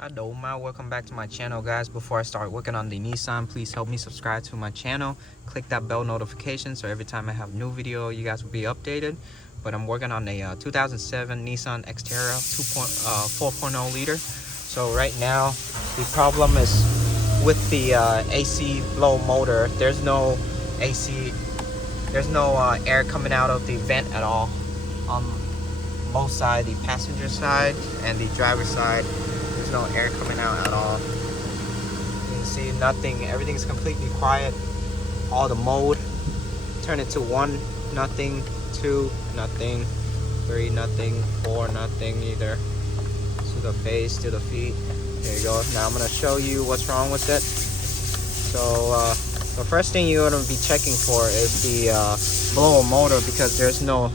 Adoma, welcome back to my channel, guys. Before I start working on the Nissan, please help me subscribe to my channel. Click that bell notification so every time I have a new video, you guys will be updated. But I'm working on a 2007 Nissan Xterra 4.0 liter. So right now, the problem is with the AC blow motor. There's no AC, there's no air coming out of the vent at all on both sides, the passenger side and the driver's side. There's no air coming out at all. You can see nothing. Everything's completely quiet. All the mode, turn it to 1, nothing, 2, nothing, 3, nothing, 4, nothing either. To the face, to the feet. There you go. Now I'm gonna show you what's wrong with it. So the first thing you're gonna be checking for is the blower motor, because there's no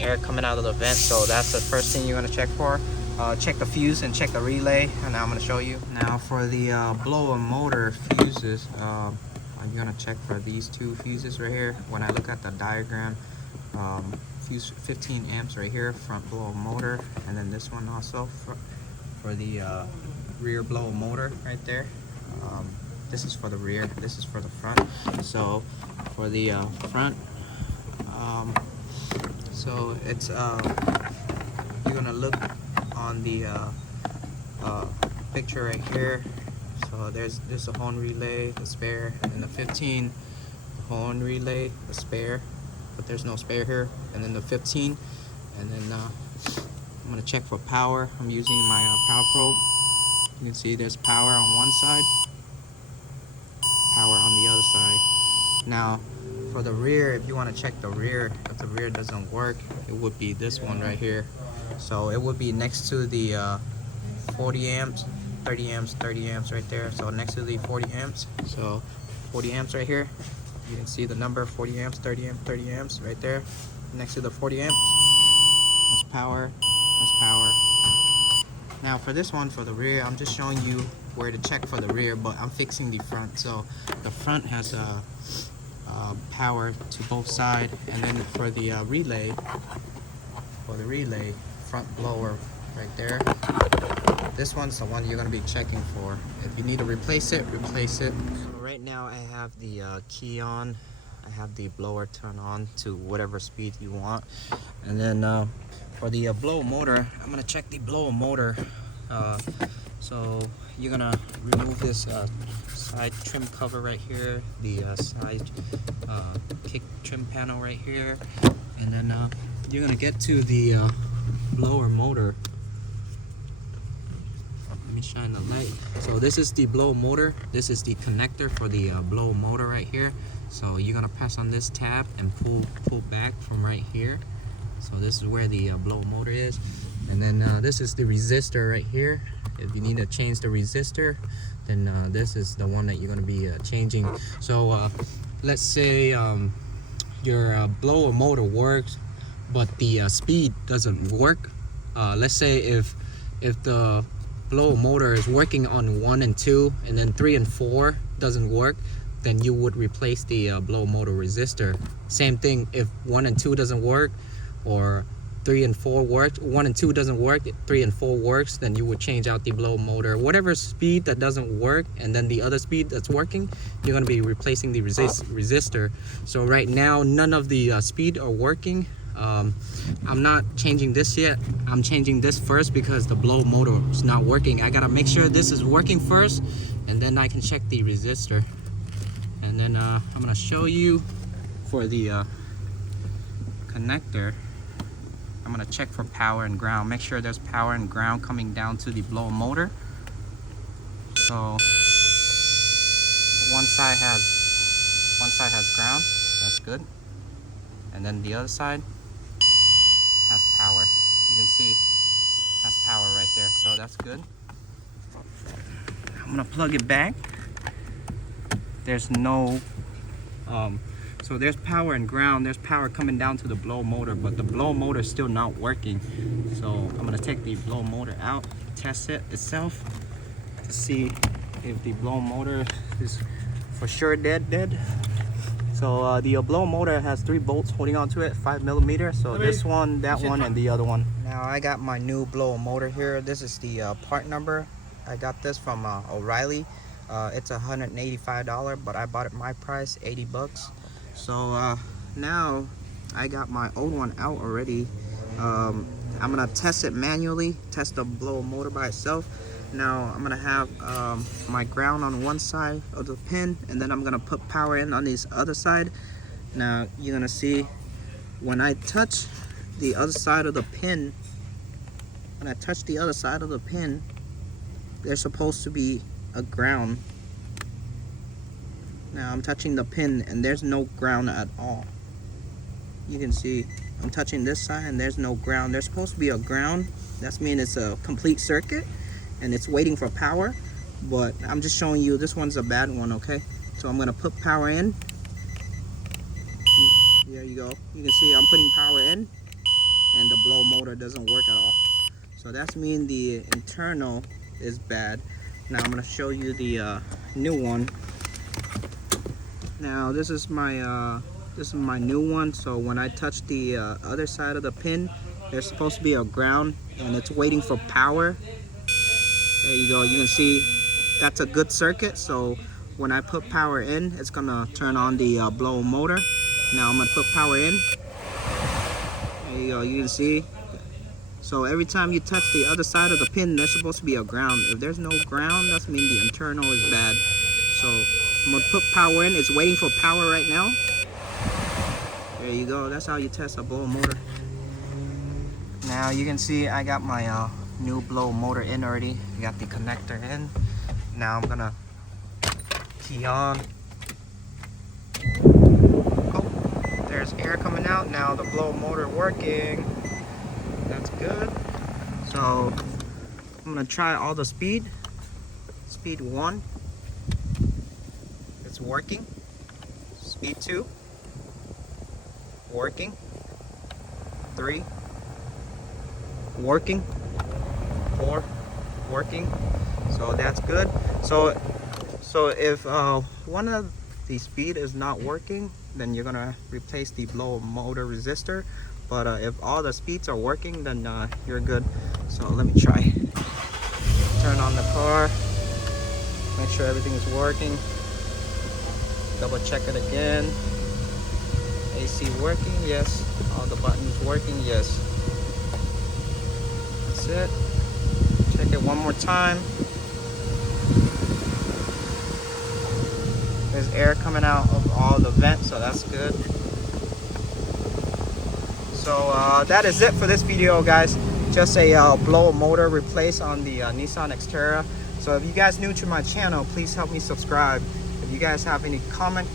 air coming out of the vent. So that's the first thing you're gonna check for. Check the fuse and check the relay, and now I'm gonna show you. Now for the blower motor fuses, I'm gonna check for these two fuses right here. When I look at the diagram, fuse 15 amps right here, front blower motor, and then this one also for the rear blower motor right there. This is for the rear, this is for the front. So for the front, so it's you're gonna look on the picture right here. So there's a horn relay, the spare, and the 15 horn relay, the spare, but there's no spare here, and then the 15, and then I'm gonna check for power. I'm using my power probe. You can see there's power on one side, power on the other side. Now for the rear, if you want to check the rear, if the rear doesn't work, it would be this one right here. So it would be next to the 40 amps, 30 amps, 30 amps right there. So next to the 40 amps, so 40 amps right here. You can see the number 40 amps, 30 amps, 30 amps right there. Next to the 40 amps, that's power, that's power. Now for this one, for the rear, I'm just showing you where to check for the rear, but I'm fixing the front. So the front has a power to both sides, and then for the relay, front blower right there, this one's the one you're going to be checking for. If you need to replace it, replace it. So right now I have the key on. I have the blower turned on to whatever speed you want, and then for the blower motor, I'm going to check the blower motor. So you're gonna remove this side trim cover right here, the side kick trim panel right here, and then you're gonna get to the blower motor. Let me shine the light. So this is the blower motor. This is the connector for the blower motor right here. So you're gonna press on this tab and pull back from right here. So this is where the blower motor is, and then this is the resistor right here. If you need to change the resistor, then this is the one that you're going to be changing. So let's say your blower motor works, but the speed doesn't work. Let's say if the blower motor is working on 1 and 2, and then 3 and 4 doesn't work, then you would replace the blower motor resistor. Same thing if 1 and 2 doesn't work, or 3 and 4 works, 1 and 2 doesn't work, 3 and 4 works, then you would change out the blower motor. Whatever speed that doesn't work, and then the other speed that's working, you're going to be replacing the resistor. So right now, none of the speed are working. I'm not changing this yet. I'm changing this first because the blower motor is not working. I got to make sure this is working first, and then I can check the resistor. And then I'm going to show you for the connector. I'm gonna check for power and ground. Make sure there's power and ground coming down to the blower motor. So one side has ground. That's good. And then the other side has power. You can see has power right there. So that's good. I'm gonna plug it back. There's no so there's power and ground. There's power coming down to the blower motor, but the blower motor is still not working. So I'm gonna take the blower motor out, test it itself to see if the blower motor is for sure dead. So the blower motor has 3 bolts holding onto it, 5mm. So this one, that one, and the other one. Now I got my new blower motor here. This is the part number. I got this from O'Reilly. It's $185, but I bought it my price, 80 bucks. So now I got my old one out already. I'm gonna test it manually, test the blower motor by itself. Now I'm gonna have my ground on one side of the pin, and then I'm gonna put power in on this other side. Now you're gonna see when I touch the other side of the pin, there's supposed to be a ground. Now I'm touching the pin and there's no ground at all. You can see I'm touching this side and there's no ground. There's supposed to be a ground. That means it's a complete circuit and it's waiting for power, but I'm just showing you this one's a bad one. Okay, so I'm gonna put power in. There you go. You can see I'm putting power in and the blow motor doesn't work at all. So that's mean the internal is bad. Now I'm gonna show you the new one. Now this is my new one. So when I touch the other side of the pin, there's supposed to be a ground and it's waiting for power. There you go. You can see that's a good circuit. So when I put power in, it's gonna turn on the blow motor. Now I'm gonna put power in. There you go. You can see. So every time you touch the other side of the pin, there's supposed to be a ground. If there's no ground, that means the internal is bad. So I'm gonna put power in. It's waiting for power right now. There you go. That's how you test a blow motor. Now you can see I got my new blow motor in already. I got the connector in. Now I'm gonna key on. Oh, there's air coming out. Now the blow motor working. That's good. So I'm gonna try all the speed. Speed 1, it's working. Speed 2, working. 3, working. 4, working. So that's good. So if one of the speed is not working, then you're gonna replace the blow motor resistor. But if all the speeds are working, then you're good. So let me try. Turn on the car. Make sure everything is working. Double check it again. AC working, yes. All the buttons working, yes. That's it. Check it one more time. There's air coming out of all the vents, so that's good. So that is it for this video, guys. Just a blow motor replace on the Nissan Xterra. So if you guys new to my channel, please help me subscribe. If you guys have any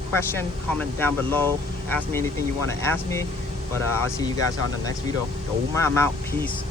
question down below. Ask me anything you want to ask me. But I'll see you guys on the next video. I'm out. Peace.